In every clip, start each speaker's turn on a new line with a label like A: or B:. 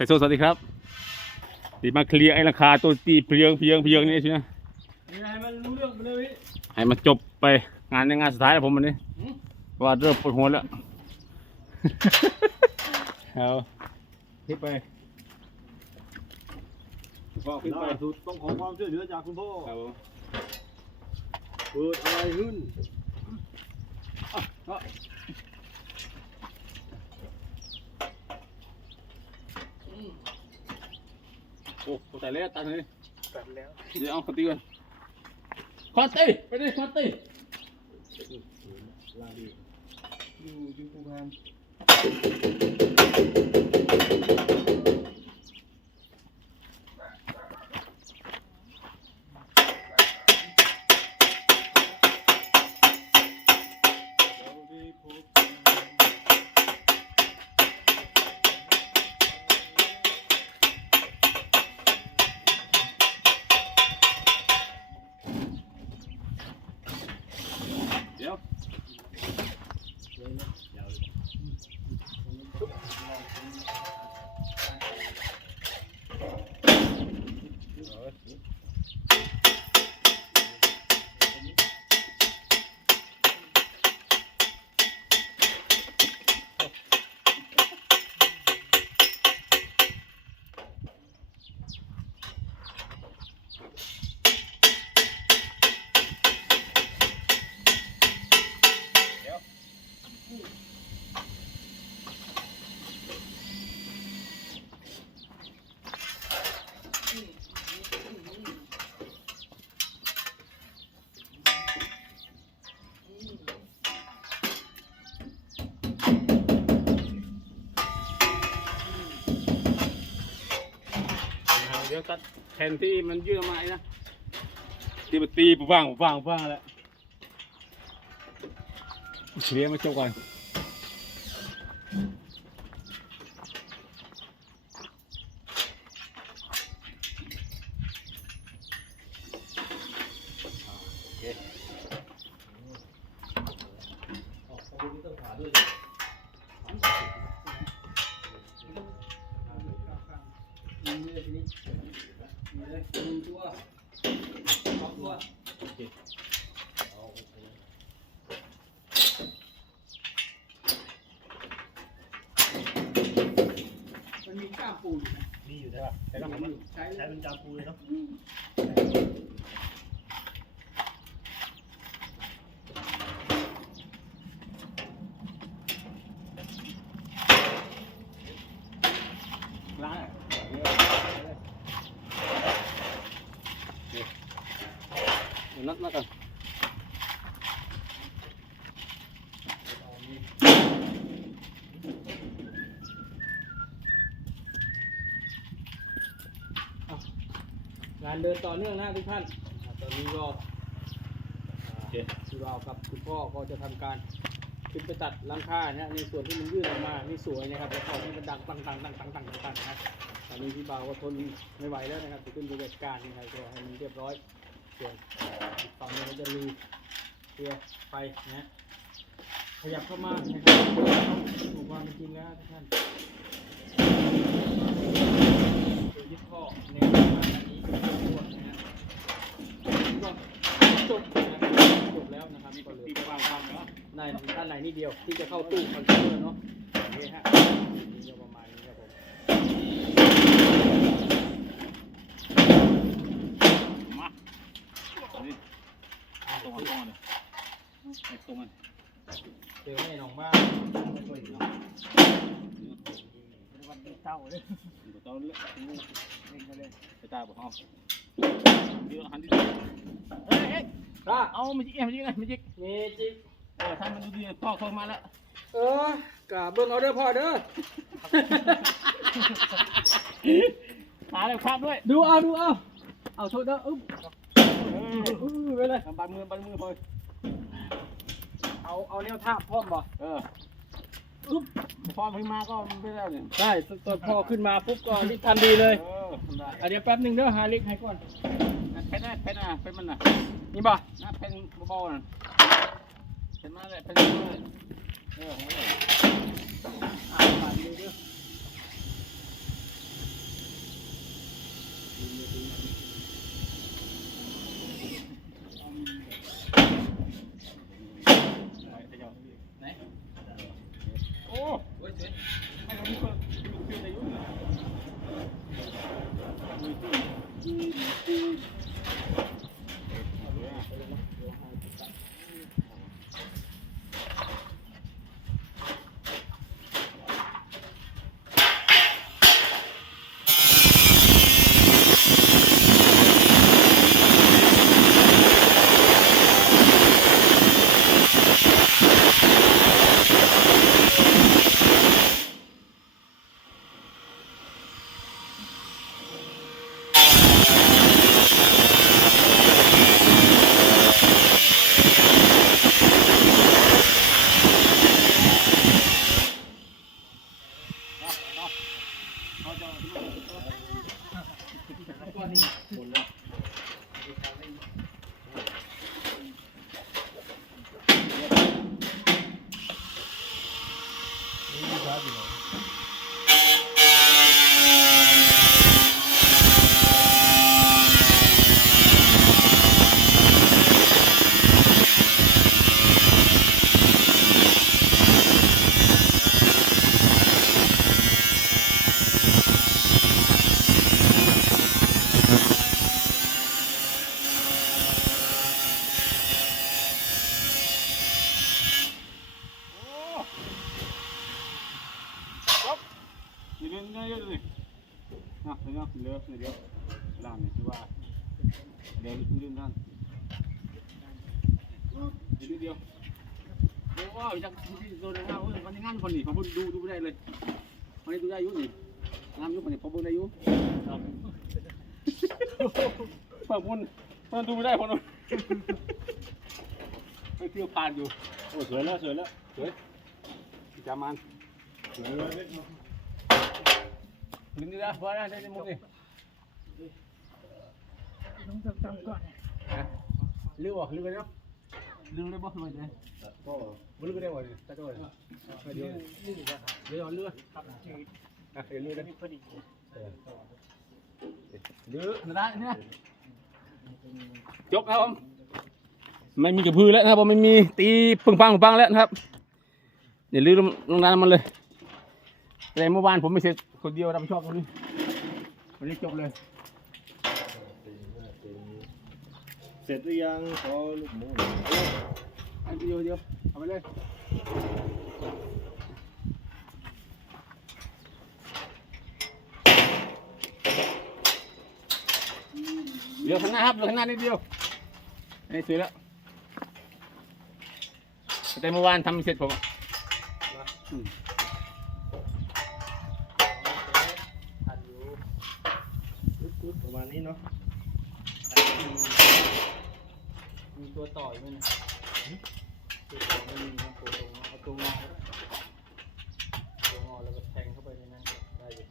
A: แต่สวัสดีครับตีมาเคลียร์ไอ้ราคาตัวตีเพลียงเพลียงเพลียงนี่ใช่ไหม
B: มีอะไรมันรู้เรื่องไปเลยพี่
A: ให้มันจบไปงานในงานสุดท้ายแล้วผมวันนี้
B: หืม
A: ว่าเริ่มปวดหัวแล้วเอาขึ้นไปก็ขึ้นไป
B: ล่าสุดต้องขอความช่วยเหลือจากคุณพ่อ
A: ครับผม
B: เกิดอะไรขึ้น
A: โอ้ตายแล้วตัดเลย
B: ตัดแล้ว
A: เดี๋ยวเอาคตีก่อนคอตีไปดิคอตี
B: ลาดีอยู่อยู่ภูพาน
A: ยวตัดแทนที่มันยืดออกมาไอ้นะที่มันตีปุ๊บว่างปุ๊บว่างปุ๊บว่างแล้วเคลียมาจบก่อนา
B: มปูอยู่นะ
C: มีอยู่ใช่ป่ะ
A: ใช่ครับผม
B: ใช้
C: ใช้เป็นจามปูเลยเนาะ
A: ล้างนัดมากัน
B: งานเดินต่อเนื่องนะทุกท่านอ่าตอนนี้ก็
A: โอเค
B: สุเรากับคุณพ่อก็จะทำการขึ้นไปตัดหลังคานะฮะในส่วนที่มันยื่นออกมานี่สวยนะครับแล้วก็ที่มันดังตังตังตังตังตังตังตังนะตอนนี้พี่บ่าวก็ทนไม่ไหวแล้วนะครับจะขึ้นไปจัดการนะครับก็ให้มันเรียบร้อยส่วนอีกฝั่งนึงก็จะรีเพื่อไปนะฮะขยับเข้ามานะครับถูกความเป็นจริงแล้วทุกท่านตัว ยึดข้อในประมาณนี้ทั้งหมดนะฮะก็จบนะครับจบแล้วนะครับก็เหลือ
A: ตีกว่างว่างแล้ว
B: ในด้านในนิดเดียวที่จะเข้าตู้คอนเทนเนอร์เนาะโอเคฮะนี่ก็ประมาณนี้ครับผม
A: มานี่ตรงกันตรงกันเลยไอ้ตรงกัน
B: เจอให้น้องบ้างไม่ช่วยเนาะ
C: วันเจ้าเลย
A: ตอนเล็ก
C: เล่นกันเลย
A: ไปตาบอกเขาเดี๋ยวหันดิ
C: เฮ้ยเฮ้ย
B: อะ
A: เอาไม่จิกไม่จิกไม่จิก
B: เมจิก
A: เออท่านมันดูดีพ่อโทรมาแล้ว
B: เออกะเบิ่งเอาเด้อพ่อเด้อ
A: หาเลยครับด้วย
B: ดูเอาดูเอาเอาโทษเด้ออึ๊บอื้อไปเลย
A: บันมือบันมือพอ
B: เอาเอาแนวทาบพร้อมบ่
A: เออ ปุ๊บพอขึ้นมาก็ไม่ได้เนี่ย
B: ได้ตอนพอขึ้นมาปุ๊บก็รีบทันดีเลย
A: เออทดี๋
B: ยวแป๊บหนึ่งเด้อหาเล็กให้ก่อน
A: เพชนนะเพชนนะเป็นมันนะ
B: นี่บ่ะ
A: นะเพชรเบาๆนะเพชรมาเลยเพชนมาเลยเออ
B: เอา
A: ผ่ดีด้วย วล่างนี่คือว่าเดี๋ยวเรื่องนั้นเดี๋ยวเดียวโอ้ว้าวจากที่โดนนะครับวันนี้งานคนนี้ผมพูดดูดูไม่ได้เลยวันนี้ดูได้ยุ่นี่งานยุ่คนนี้ผมพูดได้ยุ่ผมพูดมันดูไม่ได้คนนู้นไม่เที่ยวผ่านอยู่โอ้สวยแล้วสวยแล้วสวยจามันสวยเลย ลิ้นนี่นะพอแล้วได้ในมุกนี่
C: ต้องจำก่อน
A: ลืมบ่ลืมกันเนาะลืมได้บ่ลืมได้ก็บ่ลืมได้บ่นี่ตัดด้วยเดี๋ยวเดี๋ยวลืม
C: ครับจืด
A: อะเดี๋ยวลืมได้
C: พอดี
A: ลืมนะเนี่ยจบครับผมไม่มีกระพือแล้วนะครับผมไม่มีตีปึ้งปังปึ้งปังแล้วนะครับเดี๋ยวลืมลงน้ำมันเลย แต่เมื่อวานผมไม่เสร็จคนเดียวรับผิดชอบคนนี้วันนี้จบเลย
D: เสร็จหรือยังขอลูกหมูหน่อย
A: อันเดียวเดียวเอาไปเลยเดี๋ยวข้างหน้าครับเดี๋ยวข้างหน้านิดเดียวอันนี้สวยแล้วแต่เมื่อวานทำไม่เสร็จผมอืม
B: ทันอยู่
D: ประมาณ นี้เนาะ
B: มีตัวต่ออยู่ไหมเนี่ยตัวต่อไม่มีนะตัวตรงเอาตัวงอก็ได้ตัวงอแล้วก็แทงเข้าไปในนั้นได้อยู่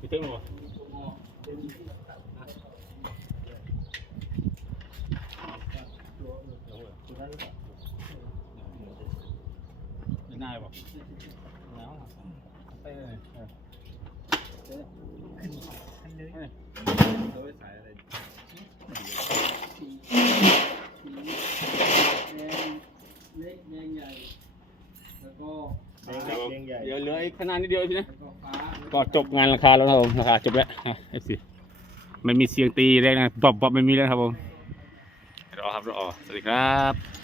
A: ไปเติมหรอ
B: ตัวงอ
A: ไม่น่าบอกแล้วไปเลย
C: ทันเลย
D: เอาไว้ใส่อะไร
B: สีแดงเล็กแดงใหญ่ แล้วก็
D: แดงเล็กแดงใหญ่
A: เดี๋ยวเหลืออีก ขนาดนี้เดียวใช่ไหม
B: ก็
A: จบงานราคาแล้วครับผมราคาจบแล้วเอฟซีไม่มีเสียงตีแรงนะบอบบอบไม่มีแล้วครับผมรอครับรอสวัสดีครับ